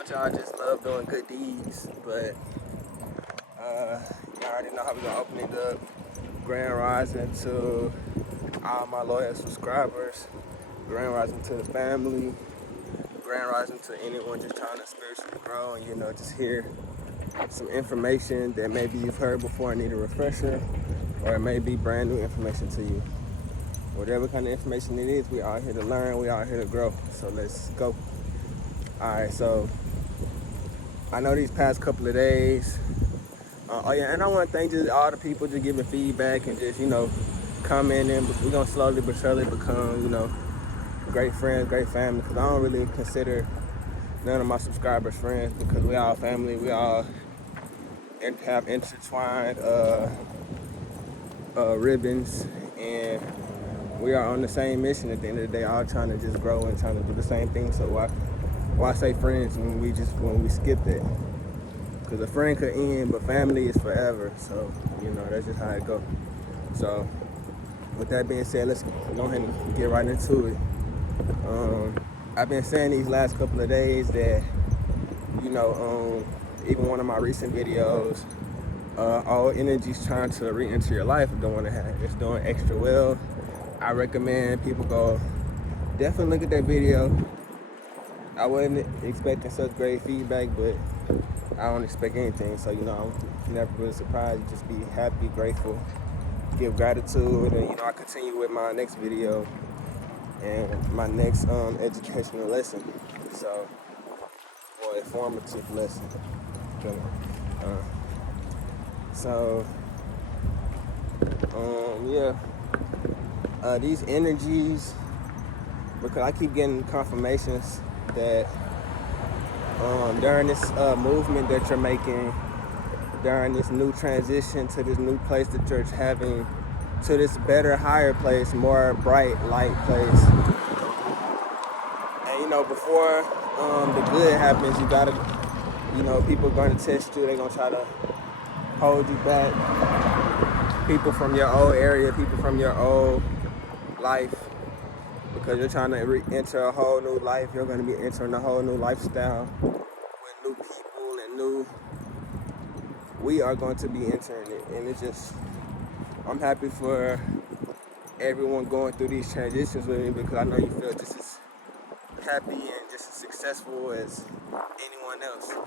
Don't y'all just love doing good deeds? But y'all already know how we gonna open it up. Grand rising to all my loyal subscribers. Grand rising to the family. Grand rising to anyone just trying to spiritually grow and just hear some information that maybe you've heard before and need a refresher, or it may be brand new information to you. Whatever kind of information it is, we are here to learn, we are here to grow. So let's go. Alright, so I know these past couple of days, and I want to thank just all the people just giving feedback and just, commenting. We're going to slowly but surely become, great friends, great family, because I don't really consider none of my subscribers friends, because we all family, we all have intertwined ribbons, and we are on the same mission at the end of the day, all trying to just grow and trying to do the same thing. So why say friends when we skip that? Because a friend could end, but family is forever. So, that's just how it goes. So, with that being said, let's go ahead and get right into it. I've been saying these last couple of days that, even one of my recent videos, all energies trying to re-enter your life it's doing extra well. I recommend people go definitely look at that video. I wasn't expecting such great feedback, but I don't expect anything. So, I'm never really surprised. You just be happy, grateful, give gratitude, and, I continue with my next video and my next educational lesson. So, or informative lesson. These energies, because I keep getting confirmations that during this movement that you're making, during this new transition to this new place that you're having, to this better, higher place, more bright light place. And before the good happens, you gotta, people are gonna test you. They're gonna try to hold you back. People from your old area, people from your old life, because you're trying to enter a whole new life. You're going to be entering a whole new lifestyle with new people and we are going to be entering it. And it's just, I'm happy for everyone going through these transitions with me, because I know you feel just as happy and just as successful as anyone else. So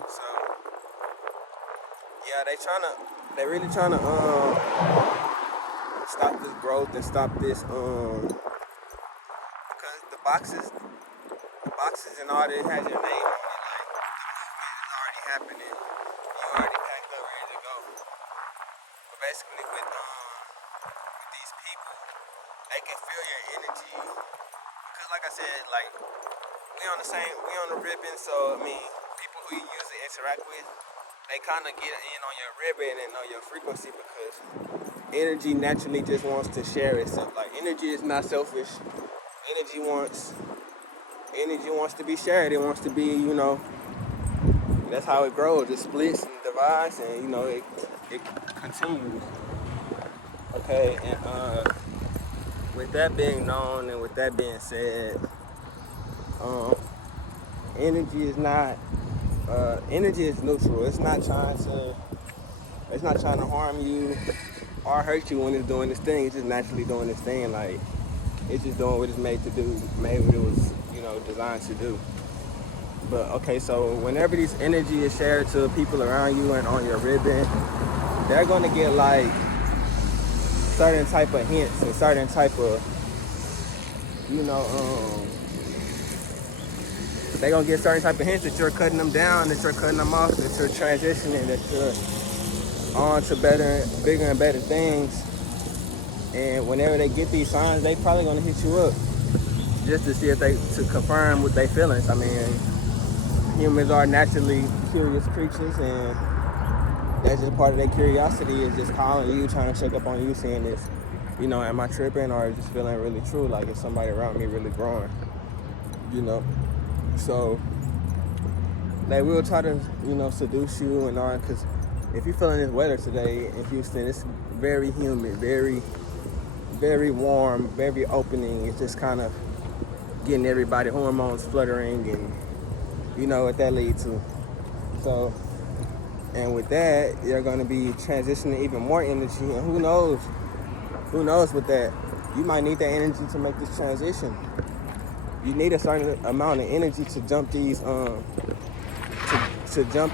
yeah, they really trying to stop this growth and stop this because the boxes and all that has your name on it. Like, the movement is already happening. You already packed up, ready to go. But basically with these people, they can feel your energy. Because like I said, like, we on the ribbon, so people who you usually interact with, they kind of get in on your ribbon and on your frequency, because energy naturally just wants to share itself. Like, energy is not selfish. Energy wants to be shared. It wants to be, that's how it grows. It splits and divides, and it continues. Okay, and with that being known and with that being said, energy is neutral. It's not trying to harm you or hurt you when it's doing this thing. It's just naturally doing this thing. Like, it's just doing what it's made to do, made what it was, designed to do. But okay, so whenever this energy is shared to people around you and on your ribbon, they're gonna get like certain type of hints and certain type of, they're gonna get certain type of hints that you're cutting them down, that you're cutting them off, that you're transitioning, that you're on to better, bigger and better things. And whenever they get these signs, they probably gonna hit you up just to see to confirm what they feelings. Humans are naturally curious creatures, and that's just part of their curiosity, is just calling you, trying to check up on you, seeing this, am I tripping, or is this feeling really true? Like, is somebody around me really growing? So they will try to, seduce you and all, because if you're feeling this weather today in Houston, it's very humid, very, very warm, very opening. It's just kind of getting everybody hormones fluttering, and you know what that leads to. So, and with that, you're going to be transitioning even more energy. And who knows with that, you might need that energy to make this transition. You need a certain amount of energy to jump these, to jump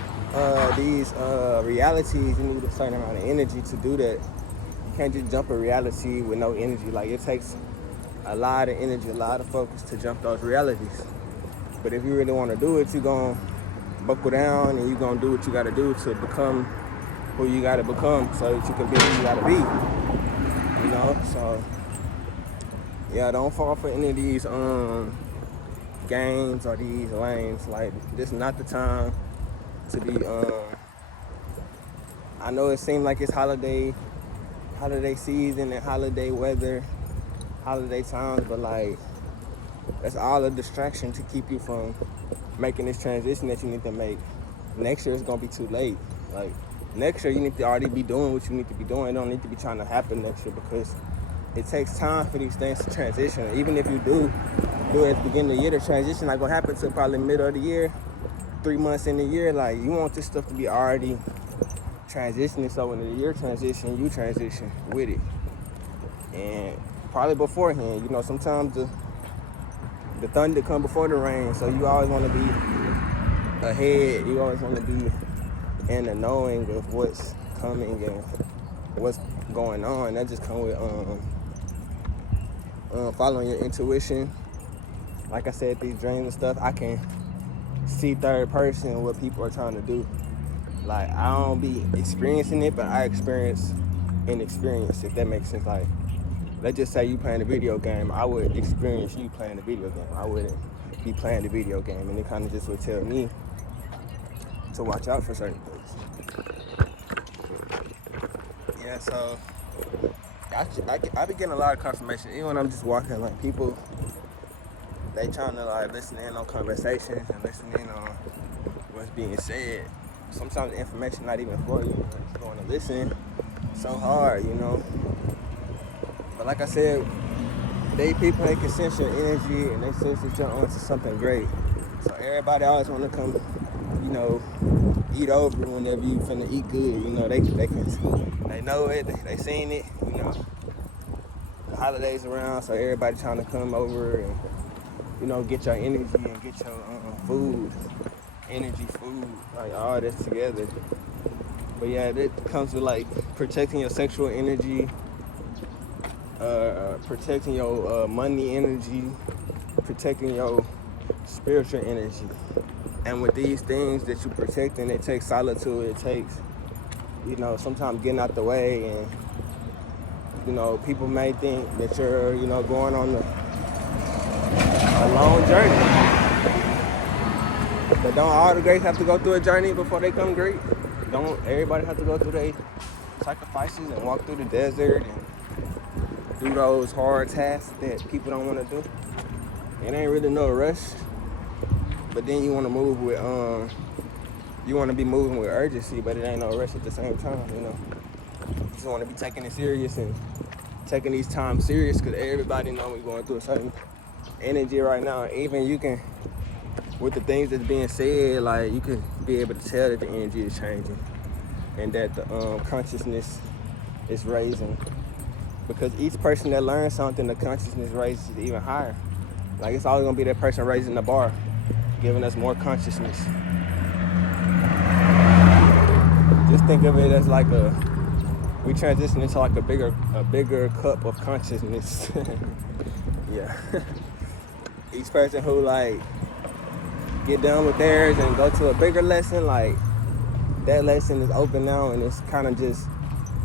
these realities. You need a certain amount of energy to do that. You can't just jump a reality with no energy. Like, it takes a lot of energy, a lot of focus to jump those realities. But if you really want to do it, you're going to buckle down and you're going to do what you got to do to become who you got to become so that you can be who you got to be. You know? So, yeah, don't fall for any of these games or these lanes. Like, this is not the time to be, I know it seems like it's holiday season and holiday weather, holiday times, but like, that's all a distraction to keep you from making this transition that you need to make. Next year it's gonna be too late. Like, next year you need to already be doing what you need to be doing. It don't need to be trying to happen next year, because it takes time for these things to transition. Even if you do it at the beginning of the year, the transition not gonna happen until probably middle of the year, 3 months in the year. Like, you want this stuff to be already transitioning, so when the year transition, you transition with it. And probably beforehand, you know, sometimes the thunder come before the rain, so you always want to be ahead. You always want to be in the knowing of what's coming and what's going on. That just comes with following your intuition. Like I said, these dreams and stuff, I can see third person what people are trying to do. Like, I don't be experiencing it, but I experience inexperience, if that makes sense. Like, let's just say you playing a video game. I would experience you playing the video game. I wouldn't be playing the video game, and it kind of just would tell me to watch out for certain things. Yeah, so I be getting a lot of confirmation, even when I'm just walking. Like, people, they trying to like listen in on conversations and listen in on what's being said. Sometimes the information not even for you. You just want to listen so hard, you know. But like I said, people, they can sense your energy and they sense that you're onto something great. So everybody always want to come, you know, eat over whenever you finna eat good. You know, they know it, they seen it. You know, the holidays around, so everybody trying to come over and, you know, get your energy and get your food, like all this together. But yeah, that comes with like protecting your sexual energy, protecting your money energy, protecting your spiritual energy. And with these things that you're protecting, it takes solitude. It takes, you know, sometimes getting out the way. And, you know, people may think that you're, you know, going on a long journey. But don't all the greats have to go through a journey before they come great? Don't everybody have to go through their sacrifices and walk through the desert and do those hard tasks that people don't want to do? It ain't really no rush. But then you want to move with, you want to be moving with urgency, but it ain't no rush at the same time, you know. You just want to be taking it serious and taking these times serious, because everybody know we're going through a certain energy right now. Even you can, with the things that's being said, like, you can be able to tell that the energy is changing and that the consciousness is raising. Because each person that learns something, the consciousness raises even higher. Like, it's always gonna be that person raising the bar, giving us more consciousness. Just think of it as like we transition into like a bigger cup of consciousness. Yeah. Each person who like get done with theirs and go to a bigger lesson, like, that lesson is open now, and it's kind of just,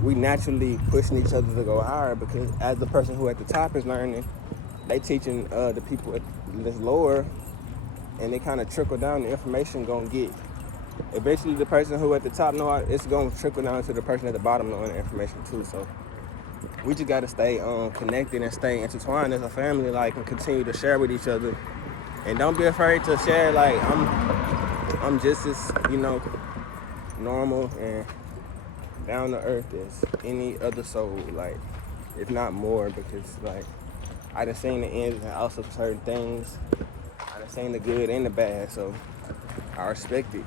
we naturally pushing each other to go higher, because as the person who at the top is learning, they teaching the people that's lower, and they kind of trickle down. The information gonna get, eventually the person who at the top know it's gonna trickle down to the person at the bottom knowing the information too. So we just gotta stay connected and stay intertwined as a family, like, and continue to share with each other. And don't be afraid to share, like, I'm just as, you know, normal and down to earth as any other soul, like, if not more, because, like, I done seen the ins and outs of certain things. I done seen the good and the bad, so I respect it.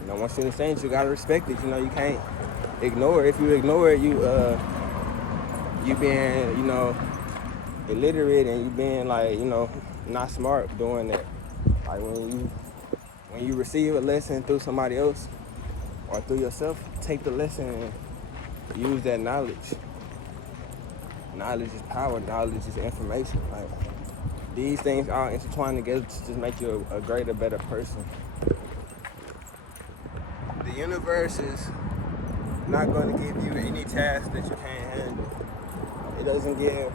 You know, once you understand it, you gotta respect it. You know, you can't ignore it. If you ignore it, you being, illiterate, and you being like, not smart doing that. Like when you receive a lesson through somebody else or through yourself, take the lesson and use that knowledge. Knowledge is power. Knowledge is information. Like, these things all intertwined together to just make you a greater, better person. The universe is not going to give you any task that you can't handle. It doesn't give,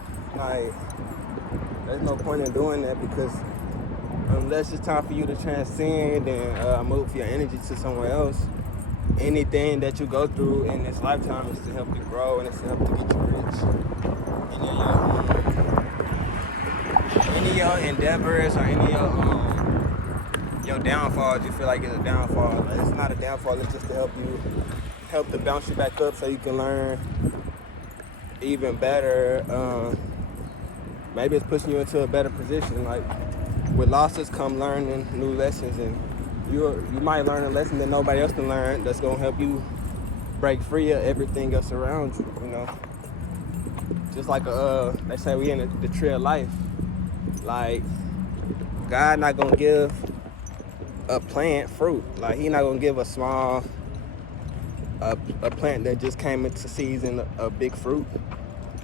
there's no point in doing that, because unless it's time for you to transcend and move your energy to somewhere else, anything that you go through in this lifetime is to help you grow, and it's to help to get you rich. And any of your endeavors, or any of your downfalls, you feel like it's a downfall. Like, it's not a downfall, it's just to help to bounce you back up so you can learn even better. Maybe it's pushing you into a better position. Like, with losses come learning new lessons, and you might learn a lesson that nobody else can learn that's gonna help you break free of everything else around you. Just like they say we in the tree of life. Like, God not gonna give a plant fruit. Like, He not gonna give a small a plant that just came into season a big fruit.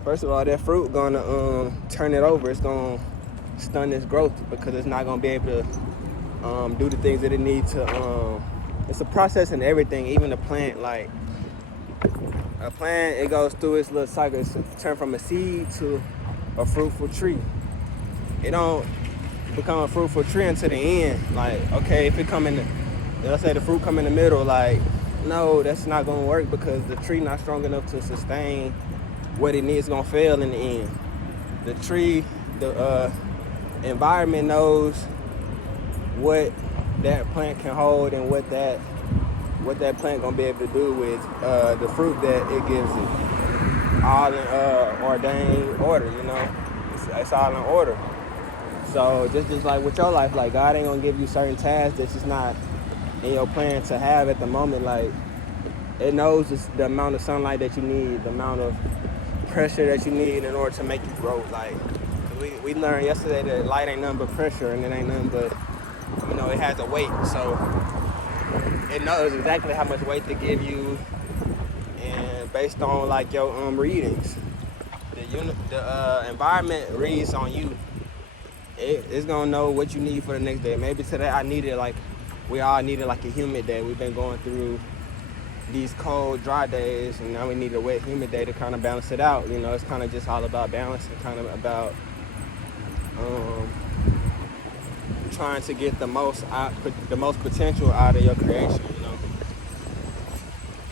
First of all, that fruit gonna turn it over. It's gonna stun its growth, because it's not gonna be able to do the things that it needs to. It's a process in everything, even the plant. Like, a plant, it goes through its little cycle. It's turned from a seed to a fruitful tree. It don't become a fruitful tree until the end. Like, okay, if it come in, let's say the fruit come in the middle, like, no, that's not gonna work, because the tree not strong enough to sustain what it needs. Gonna fail in the end. The tree, the environment knows what that plant can hold, and what that plant gonna be able to do with the fruit that it gives it. All in ordained order, it's all in order. So just like with your life, like, God ain't gonna give you certain tasks that's just not in your plan to have at the moment. Like, it knows the amount of sunlight that you need, the amount of pressure that you need in order to make you grow. Like, we learned yesterday that light ain't nothing but pressure, and it ain't nothing but, it has a weight. So it knows exactly how much weight to give you, and based on like your readings, the environment reads on you. It's gonna know what you need for the next day. Maybe today we all needed like a humid day. We've been going through these cold, dry days, and now we need a wet, humid day to kind of balance it out. It's kind of just all about balance, and kind of about trying to get the most potential out of your creation.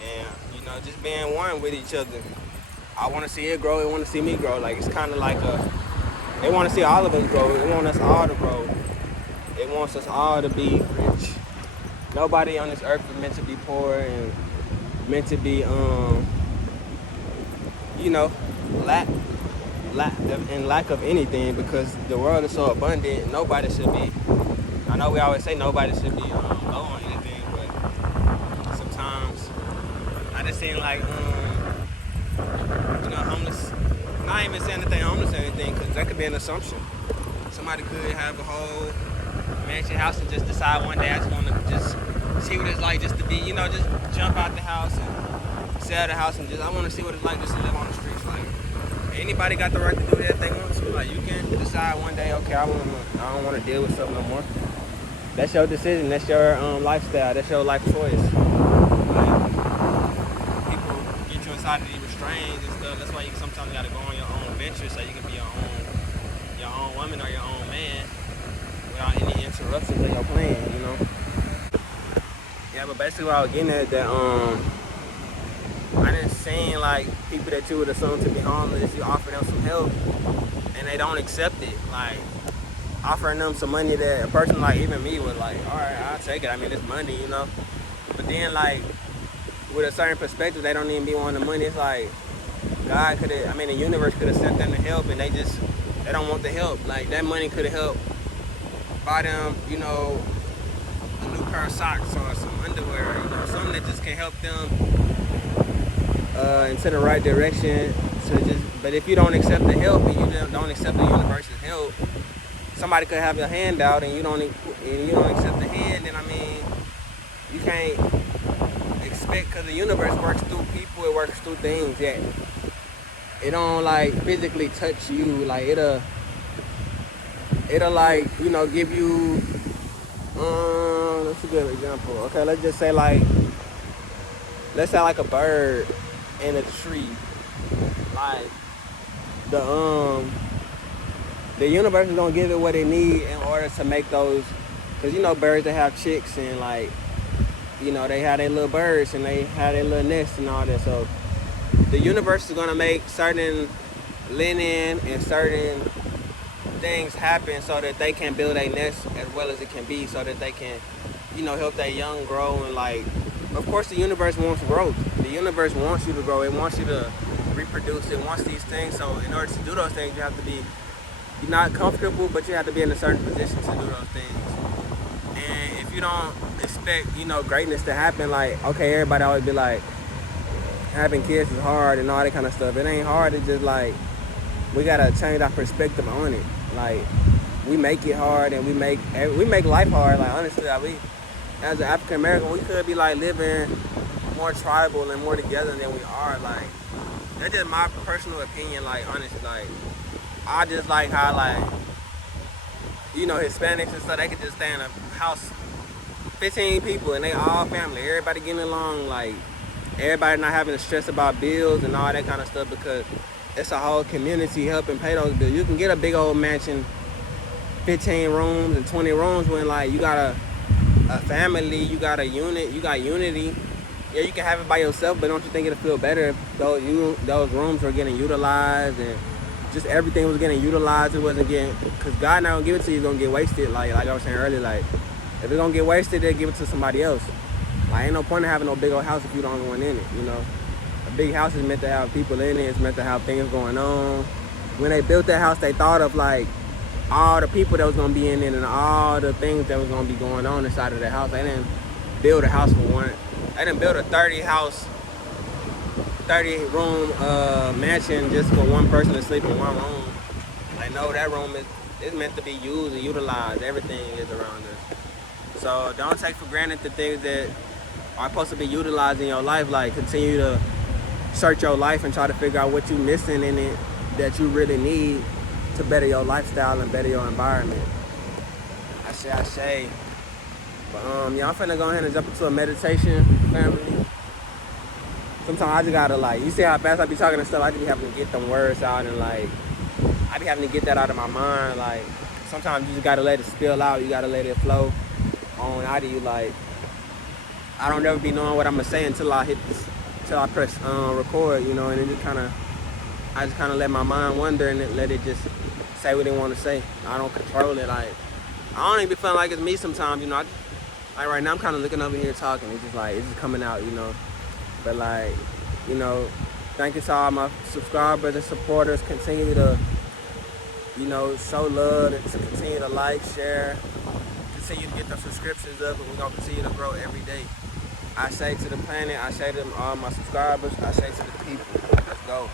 And just being one with each other. I want to see it grow. They want to see me grow. Like, it's kind of like they want to see all of us grow. They want us all to grow. It wants us all to be rich. Nobody on this earth is meant to be poor and meant to be, lack of anything, because the world is so abundant. Nobody should be. I know we always say nobody should be low on anything, but sometimes I just seem like, homeless. Not even saying that they're homeless or anything, because that could be an assumption. Somebody could have a whole mansion house and just decide one day, I just want to just see what it's like just to be, just jump out the house and sell the house, and I want to see what it's like just to live on the streets. Like, anybody got the right to do that if they want to. Like, you can decide one day, okay, I don't want to deal with something no more. That's your decision. That's your lifestyle. That's your life choice. Like, people get you inside of these restraints and stuff. That's why you sometimes got to go on your own venture, so you can be your own woman or your own man without any interruptions in your plan. Yeah, but basically what I was getting at, that I didn't see like people that you would assume to be homeless, you offer them some help and they don't accept it. Like, offering them some money that a person like even me would like, all right, I'll take it. I mean, it's money, But then, like, with a certain perspective, they don't even be wanting the money. It's like God could have, the universe could have sent them to help, and they don't want the help. Like, that money could have helped buy them, a new pair of socks or some underwear, you know, something that just can help them into the right direction. But if you don't accept the help and you don't accept the universe's help, somebody could have your hand out and you don't accept the hand. Then I mean, you can't expect, because the universe works through people, it works through things. Yeah, it don't like physically touch you. Like it'll like, you know, give you. That's a good example. Okay, let's say like a bird in a tree. Like the universe is gonna give it what it need in order to make those, because you know birds that have chicks and like, you know, they have their little birds and they have their little nests and all that. So the universe is gonna make certain linen and certain things happen so that they can build a nest as well as it can be, so that they can, you know, help their young grow. And like, of course the universe wants growth. The universe wants you to grow. It wants you to reproduce. It wants these things. So in order to do those things, you have to be, you're not comfortable, but you have to be in a certain position to do those things. And if you don't expect, you know, greatness to happen, like, okay, everybody always be like, having kids is hard and all that kind of stuff. It ain't hard. It's just like, we gotta change our perspective on it. Like, we make it hard and we make life hard. Like, honestly, like, we, as an African American, we could be like living more tribal and more together than we are. Like, that's just my personal opinion. Like, honestly, like, I just like how, like, you know, Hispanics and stuff, they could just stay in a house, 15 people, and they all family. Everybody getting along, like, everybody not having to stress about bills and all that kind of stuff, because it's a whole community helping pay those bills. You can get a big old mansion, 15 rooms and 20 rooms, when like you got a family, you got a unit, you got unity. Yeah, you can have it by yourself, but don't you think it'll feel better if those rooms were getting utilized and just everything was getting utilized? It wasn't getting, because God not gonna give it to you, it's gonna get wasted. Like I was saying earlier, like if it's gonna get wasted, they'll give it to somebody else. Like ain't no point in having no big old house if you don't want in it, you know. A big house is meant to have people in it. It's meant to have things going on. When they built that house, they thought of like all the people that was gonna be in it and all the things that was gonna be going on inside of the house. They didn't build a house for one. They didn't build a 30 room mansion just for one person to sleep in one room. Like no, that room is meant to be used and utilized. Everything is around us. So don't take for granted the things that are supposed to be utilized in your life. Like continue to search your life and try to figure out what you're missing in it that you really need to better your lifestyle and better your environment. I say. But yeah, I'm finna go ahead and jump into a meditation, family. Sometimes I just gotta like, you see how fast I be talking and stuff, I just be having to get them words out, and like, I be having to get that out of my mind. Like, sometimes you just gotta let it spill out, you gotta let it flow on out of you. Like, I don't ever be knowing what I'm gonna say until I press record, you know, and it just I just kind of let my mind wander and let it just say what it want to say. I don't control it. Like, I don't even be feeling like it's me sometimes, you know. Like right now, I'm kind of looking over here talking. It's just like, it's just coming out, you know. But like, you know, thank you to all my subscribers and supporters. Continue to, you know, show love, and to continue to like, share, continue to get the subscriptions up, and we're gonna continue to grow every day. I say to the planet, I say to all my subscribers, I say to the people, let's go.